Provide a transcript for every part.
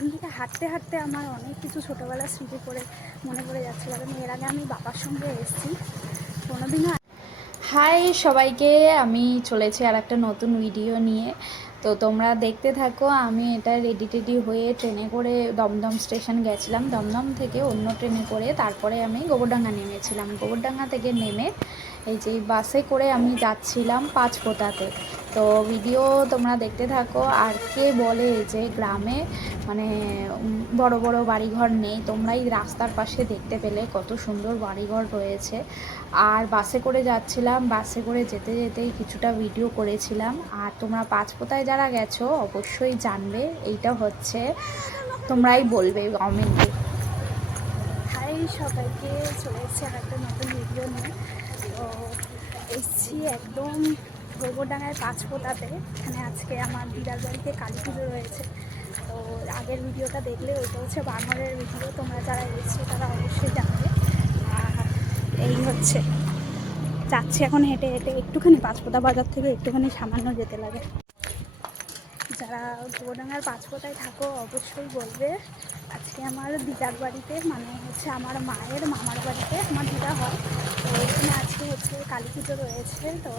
এখান থেকে হাঁটতে হাঁটতে আমার অনেক কিছু ছোটোবেলার স্মৃতি পড়ে, মনে পড়ে যাচ্ছে কারণ এর আগে আমি বাবার সঙ্গে এসেছি। কোনোদিনও হাই সবাইকে, আমি চলেছি আর একটা নতুন ভিডিও নিয়ে। তো তোমরা দেখতে থাকো, আমি এটা রেডি টেডি হয়ে ট্রেনে করে দমদম স্টেশন গেছিলাম। দমদম থেকে অন্য ট্রেনে করে তারপরে আমি গোবরডাঙ্গা নেমেছিলাম। গোবরডাঙ্গা থেকে নেমে এই যে বাসে করে আমি যাচ্ছিলাম পাঁচফোঁটাতে। তো ভিডিও তোমরা দেখতে থাকো, আর কে বলে যে গ্রামে মানে বড় বড় বাড়িঘর নেই, তোমরা এই রাস্তার পাশে দেখতে পেলে কত সুন্দর বাড়িঘর রয়েছে। আর বাসে করে যাচ্ছিলাম, বাসে করে যেতে যেতেই কিছুটা ভিডিও করেছিলাম। আর তোমরা পাঁচপোতায় যারা গেছো, অবশ্যই জানবে, এইটা হচ্ছে, তোমরাই বলবে কমেন্টে হাই সবাইকে চলে এসেছি আর একটা নতুন ভিডিও নিয়ে। এসছি একদম গোবরডাঙ্গায় পাঁচফোঁটাতে। এখানে আজকে আমার দিদার বাড়িতে কালী পুজো রয়েছে। তো আগের ভিডিওটা দেখলে ওইটা হচ্ছে বানরের ভিডিও। তোমরা যারা এসছো তারা অবশ্যই জানবে। আর এই হচ্ছে। যাচ্ছি এখন হেঁটে হেঁটে। একটুখানি পাঁচফোঁটা বাজার থেকে একটুখানি সামান্য যেতে লাগে। যারা গোবরডাঙ্গার পাঁচপোতায় থাকো অবশ্যই বলবে, আজকে আমার দিদার বাড়িতে মানে হচ্ছে আমার মায়ের মামার বাড়িতে আমার দিদা হয়। আজকে হচ্ছে কালী পুজো রয়েছে, তো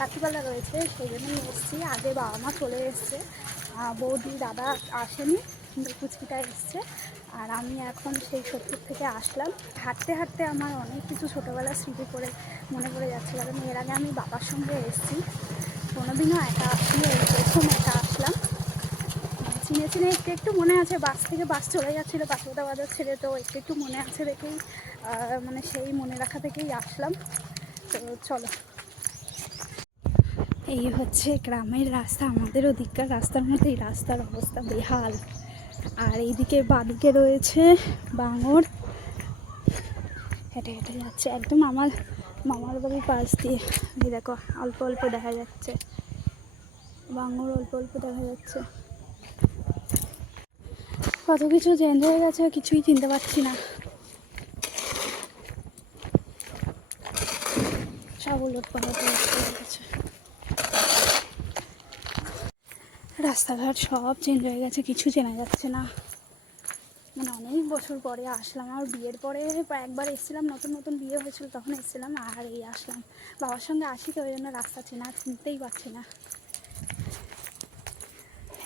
রাত্রিবেলা রয়েছে, সেই জন্যই এসেছি। আগে বাবা মা চলে এসছে। বৌদি, দাদা আসেনি, কিন্তু কুচকিটা এসছে। আর আমি এখন সেই সত্যি থেকে আসলাম। হাঁটতে হাঁটতে আমার অনেক কিছু ছোটোবেলার স্মৃতি করে মনে পড়ে যাচ্ছে কারণ এর আগে আমি বাবার সঙ্গে এসেছি। কোনোদিনও একা আসিনি প্রথম একা আসলাম। মানে চিনে চিনে একটু একটু মনে আছে, বাস থেকে বাস চলে যাচ্ছিল পাঁচটা বাজার ছেড়ে তো একটু একটু মনে আছে দেখেই মানে সেই মনে রাখা থেকেই আসলাম। তো চলো। এই হচ্ছে গ্রামের রাস্তা, আমাদের ওদিককার রাস্তার মধ্যে এই রাস্তার অবস্থা বেহাল। আর এইদিকে বাদিকে রয়েছে বাঙর। হেঁটে হেঁটে যাচ্ছে, একদম আমার মামার বাড়ির পাশ দিয়ে। এই দেখো, অল্প অল্প দেখা যাচ্ছে। বাঙর অল্প অল্প দেখা যাচ্ছে। কত কিছু চেঞ্জ হয়ে গেছে, কিছুই চিনতে পারছি না। রাস্তাঘাট সব চেঞ্জ হয়ে গেছে, কিছু চেনা যাচ্ছে না। মানে অনেক বছর পরে আসলাম, আর বিয়ের পরে একবার এসেছিলাম, নতুন নতুন বিয়ে হয়েছিল, তখন এসেছিলাম আর এই আসলাম। বাবার সঙ্গে আসি তো ওই জন্য রাস্তা চেনা চিনতেই পারছি না।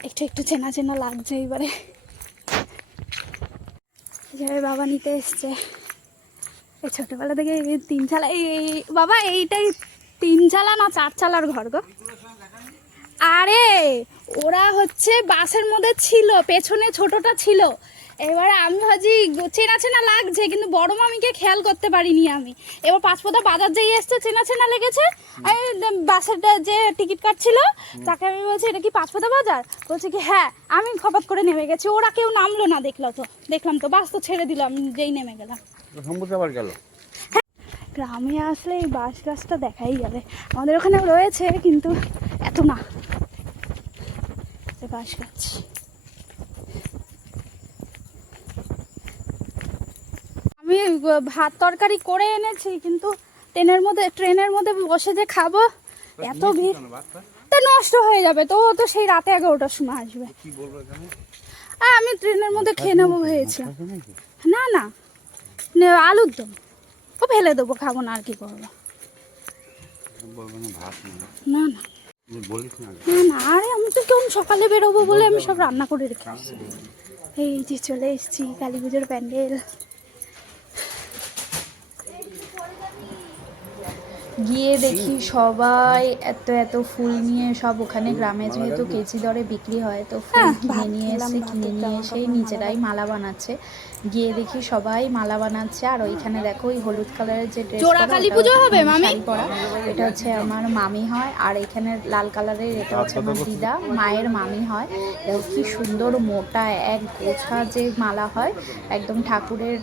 একটু একটু চেনা চেনা লাগছে এবারে। বাবা নিতে এসছে। ছোটোবেলা থেকে তিন চালা, এই বাবা, এইটাই তিন চালা না চার চালার ঘর গো। আরে, ওরা হচ্ছে বাসের মধ্যে ছিল, পেছনে ছোটটা ছিল। এবারে আমি ভাবছি, চেনা চেনা লাগছে, কিন্তু বড় মামিকে খেয়াল করতে পারিনি আমি। এবার পাঁচপোতা বাজার যেই এসছে, চেনা চেনা লেগেছে। বাসেরটা যে টিকিট কাটছিল, তাকে আমি বলছি, এটা কি পাঁচপোতা বাজার? বলছে কি হ্যাঁ আমি খপাত করে নেমে গেছি। ওরা কেউ নামলো না দেখল তো, দেখলাম তো, বাস তো ছেড়ে দিল, আমি যেই নেমে গেলাম। সম্পর্কে আবার গেল। গ্রামে আসলে এই বাস গাছটা দেখাই যাবে আমাদের ওখানে রয়েছে কিন্তু এত না। বাঁশ গাছ। আমি ভাত তরকারি করে এনেছি কিন্তু ট্রেনের মধ্যে ট্রেনের মধ্যে বসে যে খাব এত ভিড়। তা নষ্ট হয়ে যাবে। তো ও তো সেই রাতে এগারোটার সময় আসবে। আমি ট্রেনের মধ্যে খেয়ে নেব ভেবেছিলাম। না না নে- আলুর দম। ও ফেলে দেবো খাব না আর কি করব? না না। না না আরে আমি তো কেমন সকালে বেরোবো বলে আমি সব রান্না করে রেখেছি এই যে চলে এসেছি কালী পুজোর প্যান্ডেল। গিয়ে দেখি সবাই এত এত ফুল নিয়ে সব ওখানে গ্রামে যেহেতু কেজি দরে বিক্রি হয় তো ফুল হ্যাঁ, কিনে নিয়ে এসে কিনে নিয়ে এসে নিজেরাই মালা বানাচ্ছে। গিয়ে দেখি সবাই মালা বানাচ্ছে। আর ওইখানে দেখো ওই হলুদ কালারের যে ড্রেস পুজো হবে, মামি? পরা। এটা হচ্ছে আমার মামি হয় আর এখানে লাল কালারের এটা হচ্ছে আমার দিদা মায়ের মামি হয়। দেখো কি সুন্দর মোটা এক গোছা যে মালা হয় একদম ঠাকুরের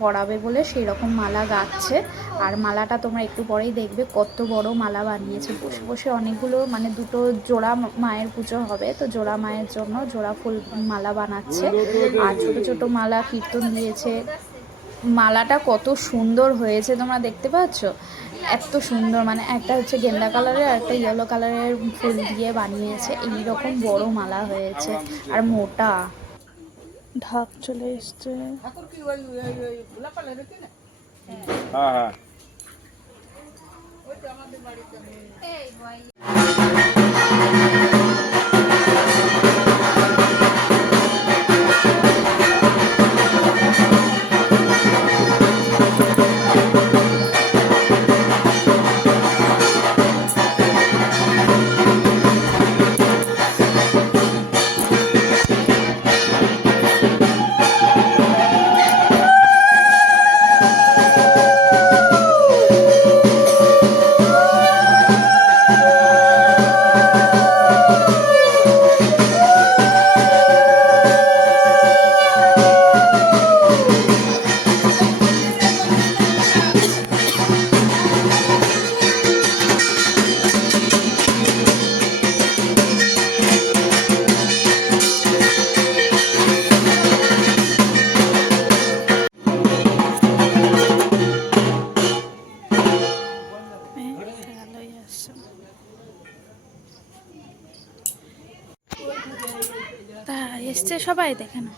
পরাবে বলে সেই রকম মালা গাচ্ছে। আর মালাটা তোমরা একটু পরেই দেখবে কত বড় মালা বানিয়েছে। বসে বসে অনেকগুলো মানে দুটো জোড়া মায়ের পুজো হবে তো জোড়া মায়ের জন্য জোড়া ফুল মালা বানাচ্ছে। আর ছোট ছোট মালা কীর্তন দিয়েছে। মালাটা কত সুন্দর হয়েছে, তোমরা দেখতে পাচ্ছ? এত সুন্দর মানে একটা হচ্ছে গেন্দা কালারের আর একটা ইয়েলো কালারের ফুল দিয়ে বানিয়েছে। এইরকম বড় মালা হয়েছে আর মোটা। ঢাক চলে এসছে। হ্যাঁ। সবাই দেখে না।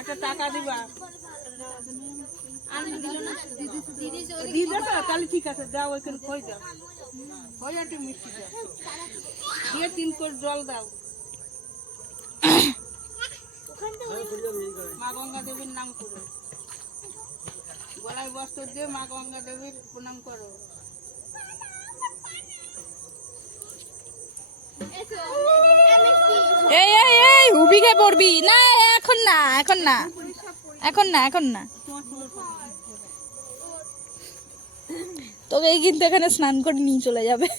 একটা টাকা দিবা তাহলে ঠিক আছে যাও ওইখানে খই দাও খই মিষ্টি দাও দিয়ে তিন কোট জল দাও মা গঙ্গা দেবীর নাম করো গলায় বস্ত্র দিয়ে মা গঙ্গা দেবীর প্রণাম করো এই এই এই হুবিকে পড়বি। না এখন না এখন না। এখন না এখন না। তোকে কিন্তু এখানে স্নান করে নিয়ে চলে যাবে।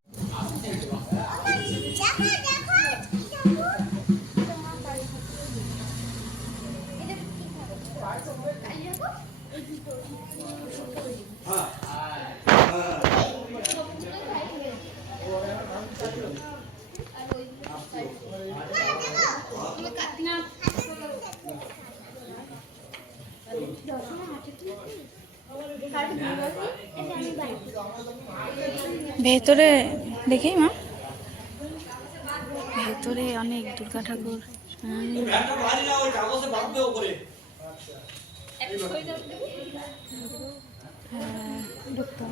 ভেতরে দেখি মা। ভেতরে অনেক দুর্গা ঠাকুর। ঢুকতে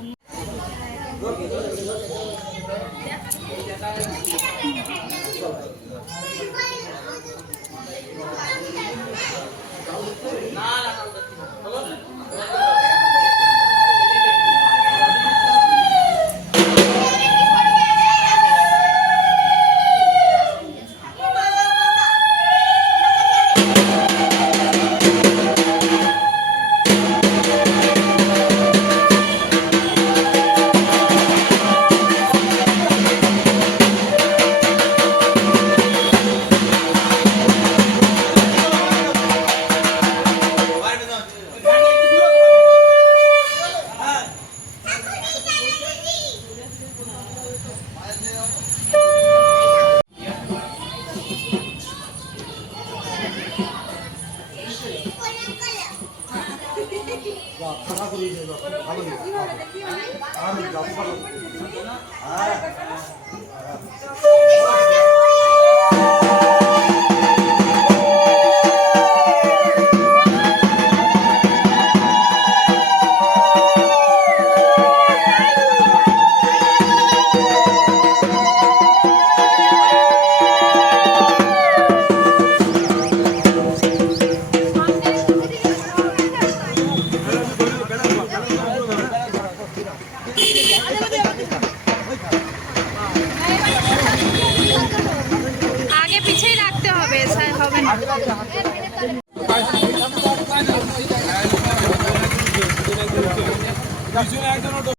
স্যার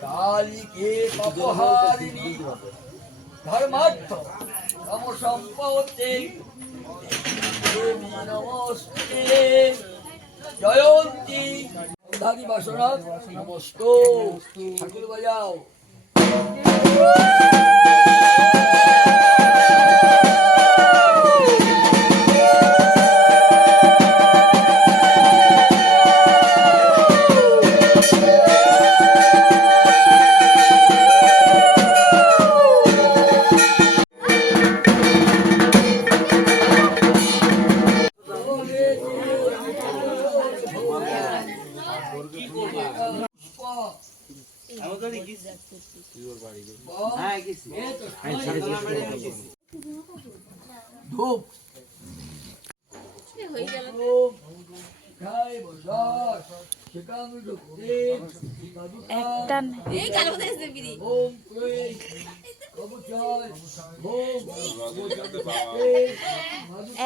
কালিকে পাপহারিণী ধর্মার্থ নম সম্পত্তি দেবী নমস্তে। জয়ন্তী। ধারী বাসনা নমস্ত। ঠাকুর বাজাও। ওম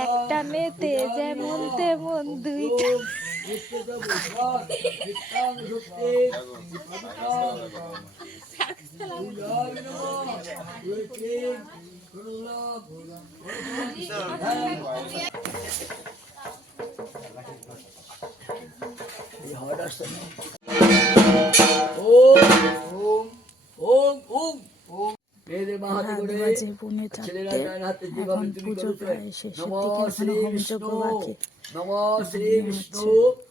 একটা মেতে যেমন তেমন দুইটা। Oh, oh, oh, oh. বাজে পৌনে চারটে এখন পুজো প্রায় শেষের দিকে এখনও হোম বিষ্ণু, যজ্ঞ বাকি।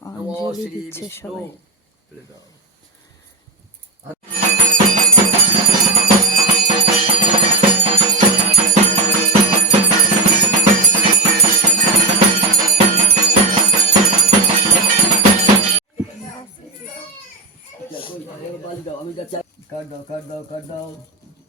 অঞ্জলি দিচ্ছে সবাই। কাট দাও। কাট দাও কাট দাও।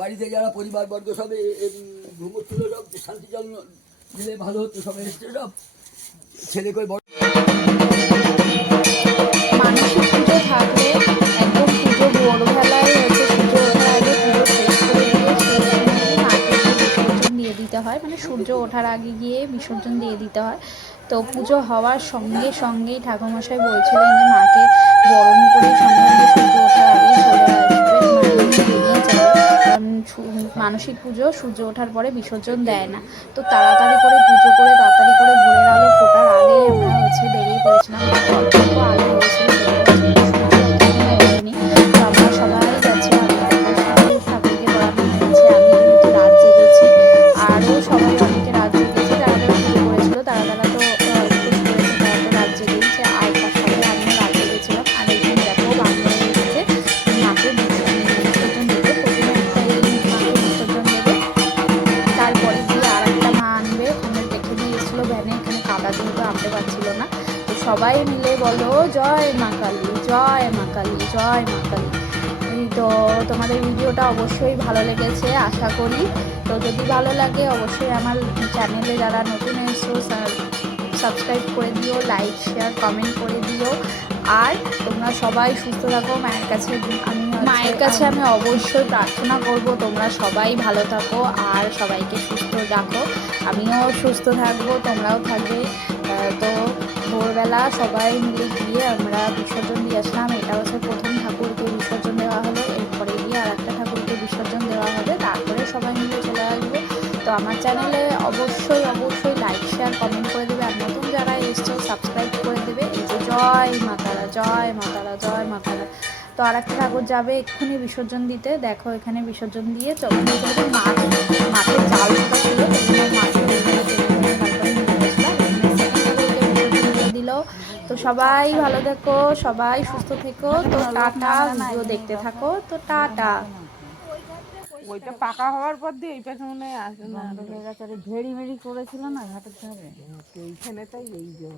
বাড়িতে যারা পরিবারবর্গ সব ঘুমোচ্ছিল সব, শান্তি জল দিলে ভালো হতো সবাই এসছে সব। ছেলে কই বড় আগে করে দিয়ে দিতে হয়। মানে সূর্য ওঠার আগে গিয়ে বিসর্জন দিয়ে দিতে হয়। তো পুজো হওয়ার সঙ্গে সঙ্গেই ঠাকুরমশাই বলছিলেন যে মাকে বরণ করে সঙ্গে সূর্য ওঠার আগেই চলে আসবে। মানে মানসিক পুজো, সূর্য ওঠার পরে বিসর্জন দেয় না। তো তাড়াতাড়ি করে পুজো করে, তাড়াতাড়ি করে ভোরের আলো ফোটার আগে আমরা হচ্ছে বেরিয়ে পড়েছিলাম। আলো হয়েছিল ভালো লেগেছে, আশা করি। তো যদি ভালো লাগে, অবশ্যই আমার চ্যানেলে যারা নতুন এসছো সাবস্ক্রাইব করে দিও লাইক শেয়ার কমেন্ট করে দিও। আর তোমরা সবাই সুস্থ থাকো, মায়ের কাছে আমি মায়ের কাছে আমি অবশ্যই প্রার্থনা করব, তোমরা সবাই ভালো থাকো আর সবাইকে সুস্থ রাখো। আমিও সুস্থ থাকব, তোমরাও থাকবে। তো ভোরবেলা সবাই মিলে গিয়ে আমরা বিসর্জন দিয়ে আসলাম। এটা হচ্ছে প্রথম ঠাকুরকে বিসর্জন দেওয়া হলো, এরপরে তো আমার চ্যানেলে অবশ্যই অবশ্যই লাইক শেয়ার কমেন্ট করে দেবে। আর নতুন যারা এসছো সাবস্ক্রাইব করে দেবে। এই যে জয় মাতারা জয় মাতারা জয় মাতারা তো আর একটা ঠাকুর যাবে এক্ষুনি বিসর্জন দিতে। দেখো এখানে বিসর্জন দিয়ে চলে। যেহেতু মাছ মাছের ছোটা ছিল তো সবাই ভালো থেকো, সবাই সুস্থ থেকো। তো টাটা, ভিডিও দেখতে থাকো। তো টাটা। ওইটা পাকা হওয়ার পর দিয়ে এই পেছনে মনে হয় আসে না। ভেড়ি ভেড়ি করেছিল না ঘাটের ধারে? এইখানে তাই এই যে